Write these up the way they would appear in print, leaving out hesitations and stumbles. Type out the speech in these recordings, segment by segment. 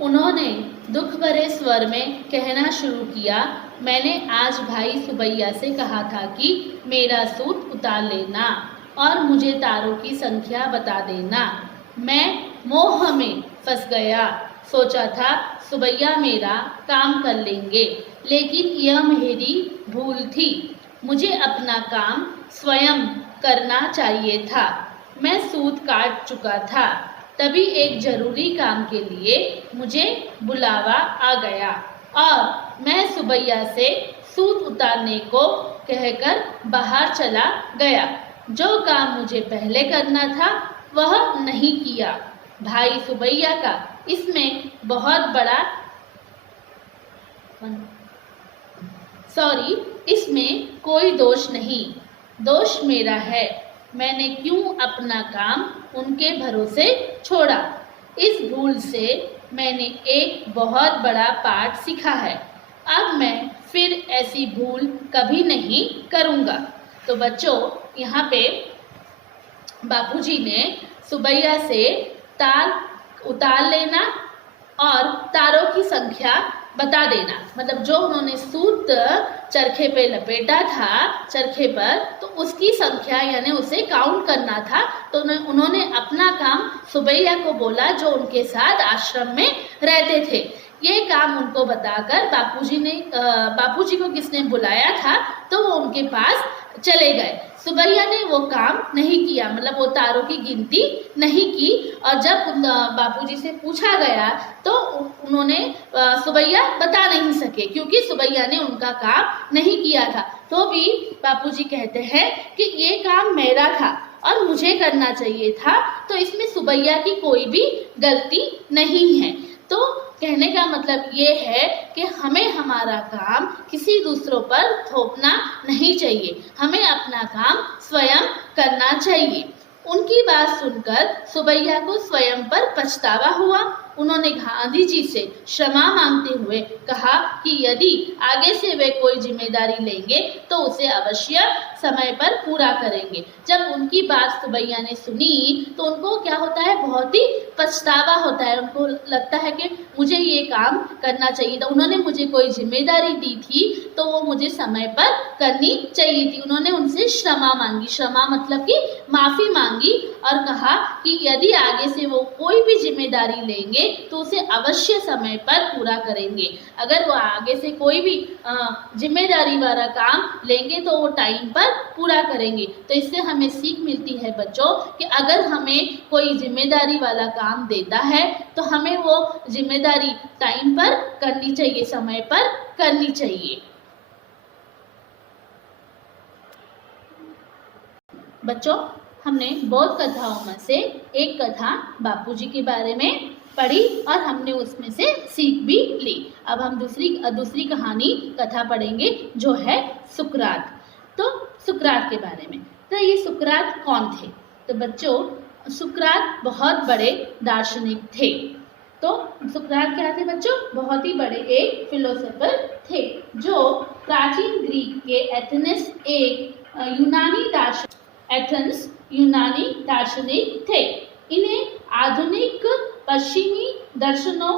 उन्होंने दुख भरे स्वर में कहना शुरू किया, मैंने आज भाई सुबैया से कहा था कि मेरा सूत उतार लेना और मुझे तारों की संख्या बता देना। मैं मोह में फंस गया। सोचा था सुबैया मेरा काम कर लेंगे, लेकिन यह मेरी भूल थी। मुझे अपना काम स्वयं करना चाहिए था। मैं सूत काट चुका था। तभी एक जरूरी काम के लिए मुझे बुलावा आ गया और मैं सुबैया से सूत उतारने को कहकर बाहर चला गया। जो काम मुझे पहले करना था वह नहीं किया। भाई सुबैया का इसमें बहुत बड़ा इसमें कोई दोष नहीं, दोष मेरा है। मैंने क्यों अपना काम उनके भरोसे छोड़ा। इस भूल से मैंने एक बहुत बड़ा पाठ सीखा है। अब मैं फिर ऐसी भूल कभी नहीं करूँगा। तो बच्चों, यहाँ पे बापूजी ने सुबैया से तार उतार लेना और तारों की संख्या बता देना, मतलब जो उन्होंने सूत चरखे पे लपेटा था चरखे पर, तो उसकी संख्या यानी उसे काउंट करना था। तो उन्होंने अपना काम सुबैया को बोला जो उनके साथ आश्रम में रहते थे। ये काम उनको बताकर बापूजी को किसने बुलाया था तो वो उनके पास चले गए। सुबैया ने वो काम नहीं किया, मतलब वो तारों की गिनती नहीं की। और जब बापूजी से पूछा गया तो उन्होंने सुबैया बता नहीं सके, क्योंकि सुबैया ने उनका काम नहीं किया था। तो भी बापूजी कहते हैं कि ये काम मेरा था और मुझे करना चाहिए था, तो इसमें सुबैया की कोई भी गलती नहीं है। तो कहने का मतलब ये है कि हमें हमारा काम किसी दूसरों पर थोपना नहीं चाहिए, हमें अपना काम स्वयं करना चाहिए। उनकी बात सुनकर सुबैया को स्वयं पर पछतावा हुआ। उन्होंने गांधी जी से क्षमा मांगते हुए कहा कि यदि आगे से वे कोई जिम्मेदारी लेंगे तो उसे अवश्य समय पर पूरा करेंगे। जब उनकी बात सुबैया ने सुनी तो उनको क्या होता है, बहुत ही पछतावा होता है। उनको लगता है कि मुझे ये काम करना चाहिए था, उन्होंने मुझे कोई जिम्मेदारी दी थी तो वो मुझे समय पर करनी चाहिए थी। उन्होंने उनसे क्षमा मांगी, क्षमा मतलब कि माफ़ी मांगी, और कहा कि यदि आगे से वो कोई भी जिम्मेदारी लेंगे तो उसे अवश्य समय पर पूरा करेंगे। अगर वो आगे से कोई भी जिम्मेदारी वाला काम लेंगे तो वो टाइम पर पूरा करेंगे। तो इससे हमें सीख मिलती है बच्चों कि अगर हमें कोई जिम्मेदारी वाला काम देता है तो हमें वो जिम्मेदारी टाइम पर करनी चाहिए, समय पर करनी चाहिए। बच्चों, हमने बहुत कथाओं में से एक कथा बापूजी के बारे में पढ़ी और हमने उसमें से सीख भी ली। अब हम दूसरी कथा पढ़ेंगे जो है सुकरात। तो सुकरात के बारे में, तो ये सुकरात कौन थे? तो बच्चों, सुकरात बहुत बड़े दार्शनिक थे। तो सुकरात क्या थे बच्चों? बहुत ही बड़े एक फिलोसोफर थे जो प्राचीन ग्रीक के एथेंस यूनानी दार्शनिक थे। इन्हें आधुनिक पश्चिमी दर्शनों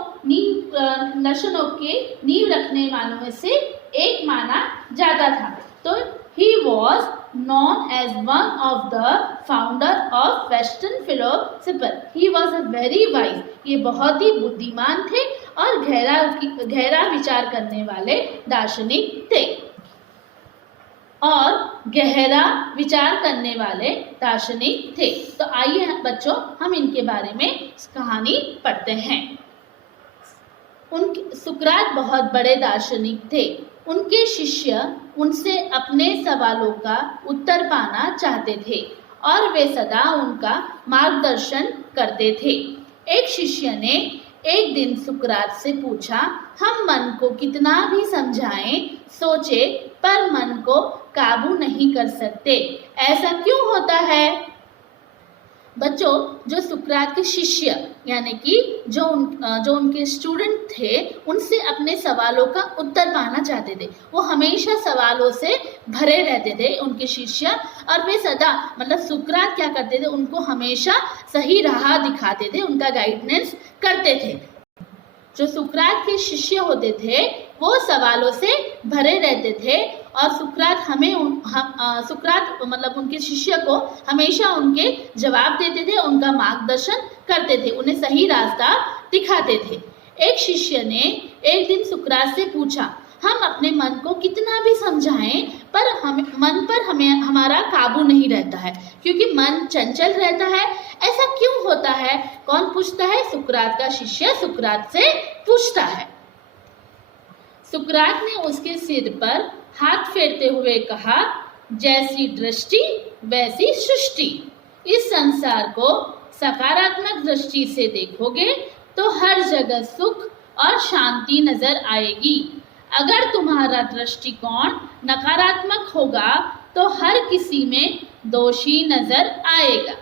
के नींव रखने वालों में से एक माना जाता था। तो he was known as one of the founder of Western philosophy. He was a very wise. ये बहुत ही बुद्धिमान थे और गहरा विचार करने वाले दार्शनिक थे तो आइए बच्चों, हम इनके बारे में कहानी पढ़ते हैं। सुकरात बहुत बड़े दार्शनिक थे। उनके शिष्य उनसे अपने सवालों का उत्तर पाना चाहते थे और वे सदा उनका मार्गदर्शन करते थे। एक शिष्य ने एक दिन सुकरात से पूछा, हम मन को कितना भी समझाएं, सोचे, पर मन को काबू नहीं कर सकते, ऐसा क्यों होता है? बच्चों, जो सुकरात के शिष्य यानी कि जो उनके स्टूडेंट थे, उनसे अपने सवालों का उत्तर पाना चाहते थे। वो हमेशा सवालों से भरे रहते थे उनके शिष्य, और वे सदा मतलब सुकरात क्या करते थे, उनको हमेशा सही राह दिखाते थे, उनका गाइडेंस करते थे। जो सुकरात के शिष्य होते थे वो सवालों से भरे रहते थे और सुकरात सुकरात मतलब उनके शिष्य को हमेशा उनके जवाब देते थे, उनका मार्गदर्शन करते थे, उन्हें सही रास्ता दिखाते थे। एक शिष्य ने एक दिन सुकरात से पूछा, हम अपने मन को कितना भी समझाएं पर हमें हमारा काबू नहीं रहता है, क्योंकि मन चंचल रहता है। ऐसा क्यों होता है? कौन पूछता है? सुकरात का शिष्य सुकरात से पूछता है। सुकरात ने उसके सिर पर हाथ फेरते हुए कहा, जैसी दृष्टि वैसी सृष्टि। इस संसार को सकारात्मक दृष्टि से देखोगे तो हर जगह सुख और शांति नजर आएगी। अगर तुम्हारा दृष्टिकोण नकारात्मक होगा तो हर किसी में दोषी नजर आएगा।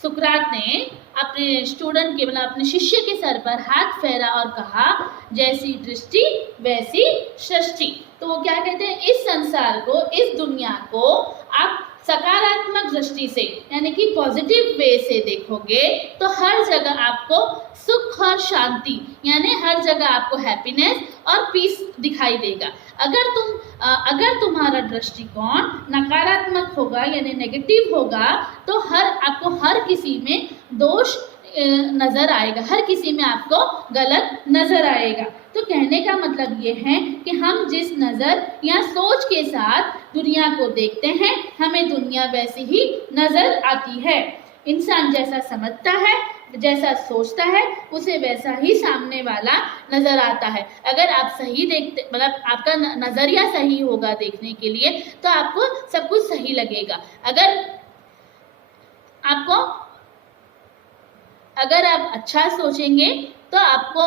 सुकरात ने अपने स्टूडेंट के मतलब अपने शिष्य के सर पर हाथ फेरा और कहा, जैसी दृष्टि वैसी सृष्टि। तो वो क्या कहते हैं? इस संसार को, इस दुनिया को आप सकारात्मक दृष्टि से यानी कि पॉजिटिव वे से देखोगे तो हर जगह आपको सुख और शांति यानी हर जगह आपको हैप्पीनेस और पीस दिखाई देगा। अगर तुम्हारा दृष्टिकोण नकारात्मक होगा यानी नेगेटिव होगा तो आपको हर किसी में दोष नजर आएगा, हर किसी में आपको गलत नजर आएगा। तो कहने का मतलब ये है कि हम जिस नज़र या सोच के साथ दुनिया को देखते हैं हमें दुनिया वैसी ही नजर आती है। इंसान जैसा समझता है, जैसा सोचता है, उसे वैसा ही सामने वाला नजर आता है। अगर आप सही देखते मतलब आपका नजरिया सही होगा देखने के लिए तो आपको सब कुछ सही लगेगा। अगर आप अच्छा सोचेंगे तो आपको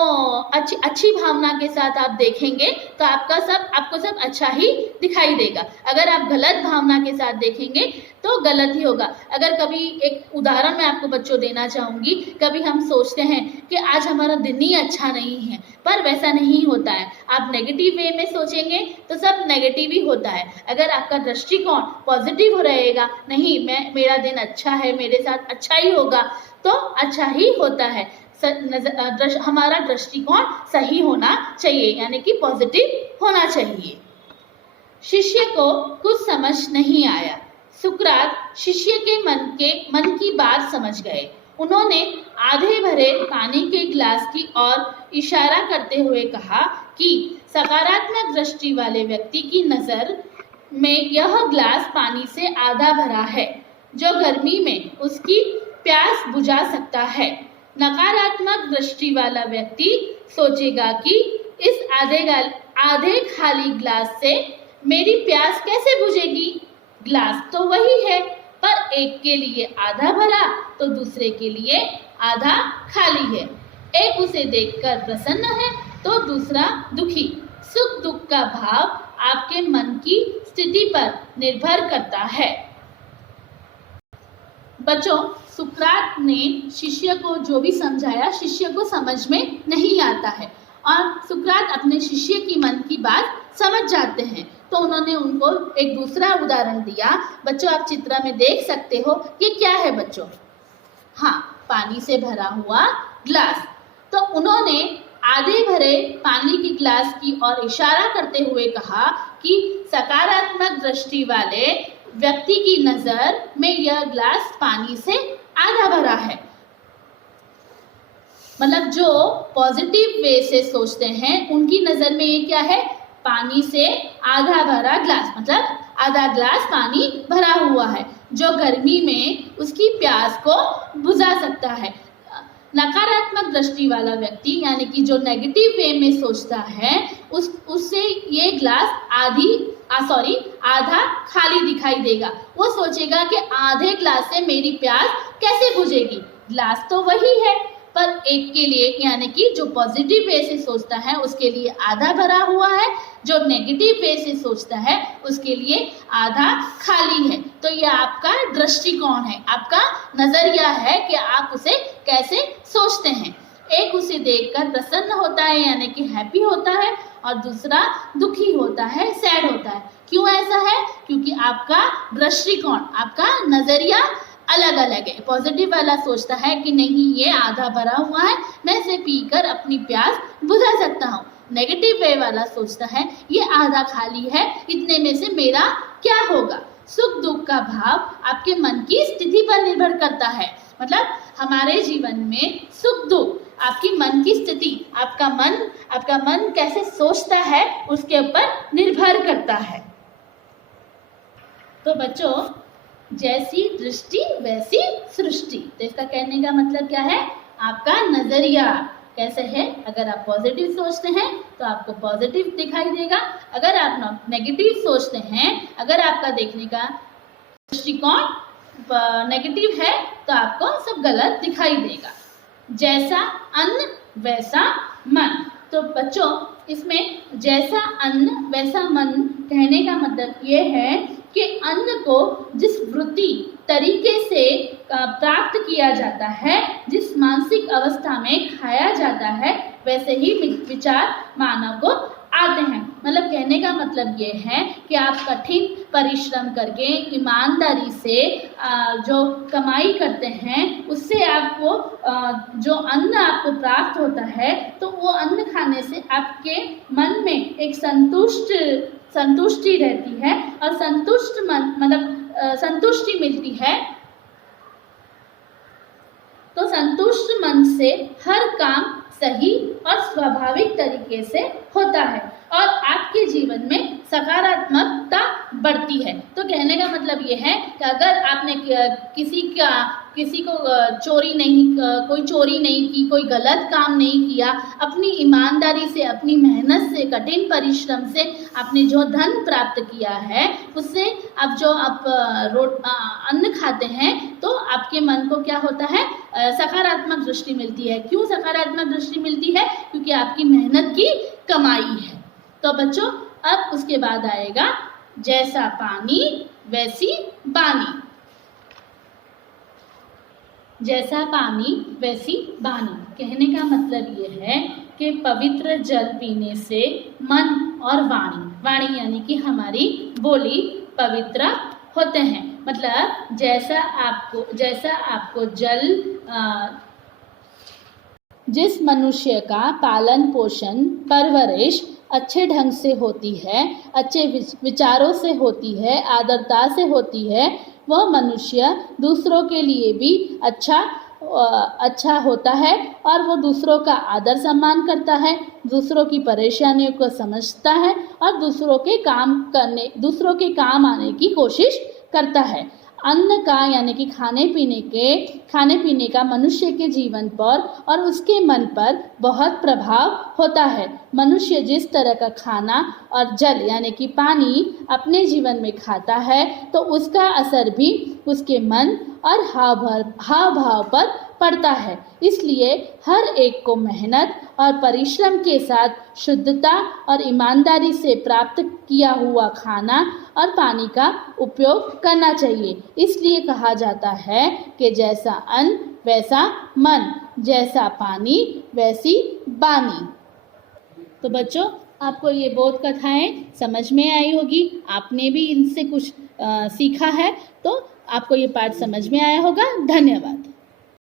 अच्छी भावना के साथ आप देखेंगे तो आपको सब अच्छा ही दिखाई देगा। अगर आप गलत भावना के साथ देखेंगे तो गलत ही होगा। अगर कभी एक उदाहरण मैं आपको बच्चों देना चाहूँगी, कभी हम सोचते हैं कि आज हमारा दिन ही अच्छा नहीं है, पर वैसा नहीं होता है। आप नेगेटिव वे में सोचेंगे तो सब नेगेटिव ही होता है। अगर आपका दृष्टिकोण पॉजिटिव रहेगा, नहीं मेरा दिन अच्छा है, मेरे साथ अच्छा ही होगा, तो अच्छा ही होता है। हमारा दृष्टिकोण सही होना चाहिए यानी कि पॉजिटिव होना चाहिए। शिष्य को कुछ समझ नहीं आया। सुकरात शिष्य के मन की बात समझ गए। उन्होंने आधे भरे पानी के गिलास की ओर इशारा करते हुए कहा कि सकारात्मक दृष्टि वाले व्यक्ति की नज़र में यह गिलास पानी से आधा भरा है, जो गर्मी में उसकी प्यास बुझा सकता है। नकारात्मक दृष्टि वाला व्यक्ति सोचेगा कि इस आधे खाली गिलास से मेरी प्यास कैसे बुझेगी? गिलास तो वही है, पर एक के लिए आधा भरा तो दूसरे के लिए आधा खाली है। एक उसे देखकर प्रसन्न है तो दूसरा दुखी। सुख दुख का भाव आपके मन की स्थिति पर निर्भर करता है। बच्चों, सुकरात ने शिष्य को जो भी समझाया शिष्य को समझ में नहीं आता है और सुकरात अपने शिष्य की मन की बात समझ जाते हैं। तो उन्होंने उनको एक दूसरा उदाहरण दिया। बच्चों, आप चित्र में देख सकते हो ये क्या है बच्चों? हाँ, पानी से भरा हुआ ग्लास। तो उन्होंने आधे भरे पानी की ग्लास की ओर इशारा करते हुए कहा कि सकारात्मक दृष्टि वाले व्यक्ति की नजर में यह ग्लास पानी से आधा भरा है। मतलब जो पॉजिटिव वे से सोचते हैं उनकी नजर में ये क्या है? पानी से आधा भरा ग्लास, मतलब आधा ग्लास पानी भरा हुआ है जो गर्मी में उसकी प्यास को बुझा सकता है। नकारात्मक दृष्टि वाला व्यक्ति यानी कि जो नेगेटिव वे में सोचता है उससे ये ग्लास आधा खाली दिखाई देगा। वो सोचेगा कि आधे ग्लास से मेरी प्यास कैसे बुझेगी? ग्लास तो वही है, पर एक के लिए यानी कि जो पॉजिटिव वे से सोचता है उसके लिए आधा भरा हुआ है, जो नेगेटिव वे से सोचता है उसके लिए आधा खाली है। तो ये आपका दृष्टिकोण है, आपका नजरिया है कि आप उसे कैसे सोचते हैं। एक उसे देखकर प्रसन्न होता है यानी कि हैप्पी होता है और दूसरा दुखी होता है, सैड होता है। क्यों ऐसा है? क्योंकि आपका दृष्टिकोण, आपका नजरिया अलग अलग है। पॉजिटिव वाला सोचता है कि नहीं ये आधा भरा हुआ है, मैं इसे पीकर अपनी प्यास बुझा सकता हूँ। नेगेटिव वे वाला सोचता है ये आधा खाली है, इतने में से मेरा क्या होगा। सुख दुख का भाव आपके मन की स्थिति पर निर्भर करता है। मतलब हमारे जीवन में सुख दुख आपकी मन की स्थिति, आपका मन कैसे सोचता है उसके ऊपर निर्भर करता है। तो बच्चों, जैसी दृष्टि वैसी सृष्टि, तो इसका कहने का मतलब क्या है, आपका नजरिया कैसे है। अगर आप पॉजिटिव सोचते हैं तो आपको पॉजिटिव दिखाई देगा, अगर आप नेगेटिव सोचते हैं, अगर आपका देखने का दृष्टिकोण नेगेटिव है तो आपको सब गलत दिखाई देगा। जैसा अन्न वैसा मन। तो बच्चों, इसमें जैसा अन्न वैसा मन कहने का मतलब ये है कि अन्न को जिस वृत्ति तरीके से प्राप्त किया जाता है, जिस मानसिक अवस्था में खाया जाता है, वैसे ही विचार मानव को आते हैं। मतलब कहने का मतलब ये है कि आप कठिन परिश्रम करके ईमानदारी से जो कमाई करते हैं, उससे आपको जो अन्न आपको प्राप्त होता है, तो वो अन्न खाने से आपके मन में एक संतुष्टि रहती है और संतुष्ट मन मतलब संतुष्टि मिलती है। तो संतुष्ट मन से हर काम सही और स्वाभाविक तरीके से होता है और आपके जीवन में सकारात्मकता बढ़ती है। तो कहने का मतलब ये है कि अगर आपने किसी को कोई चोरी नहीं की, कोई गलत काम नहीं किया, अपनी ईमानदारी से, अपनी मेहनत से, कठिन परिश्रम से आपने जो धन प्राप्त किया है, उससे अब जो आप अन्न खाते हैं तो आपके मन को क्या होता है, सकारात्मक दृष्टि मिलती है। क्यों सकारात्मक दृष्टि मिलती है? क्योंकि आपकी मेहनत की कमाई है। तो बच्चों, अब उसके बाद आएगा जैसा पानी वैसी बानी। जैसा पानी वैसी बानी कहने का मतलब ये है कि पवित्र जल पीने से मन और वाणी यानी कि हमारी बोली पवित्र होते हैं। मतलब जैसा आपको जल जिस मनुष्य का पालन पोषण परवरिश अच्छे ढंग से होती है, अच्छे विचारों से होती है, आदरता से होती है, वह मनुष्य दूसरों के लिए भी अच्छा होता है और वो दूसरों का आदर सम्मान करता है, दूसरों की परेशानियों को समझता है और दूसरों के काम आने की कोशिश करता है। अन्न का यानी कि खाने पीने का मनुष्य के जीवन पर और उसके मन पर बहुत प्रभाव होता है। मनुष्य जिस तरह का खाना और जल यानी कि पानी अपने जीवन में खाता है, तो उसका असर भी उसके मन और हाव भाव पर पड़ता है। इसलिए हर एक को मेहनत और परिश्रम के साथ शुद्धता और ईमानदारी से प्राप्त किया हुआ खाना और पानी का उपयोग करना चाहिए। इसलिए कहा जाता है कि जैसा अन्न वैसा मन, जैसा पानी वैसी बानी। तो बच्चों, आपको ये बोध कथाएं समझ में आई होगी, आपने भी इनसे कुछ सीखा है, तो आपको ये पाठ समझ में आया होगा। धन्यवाद।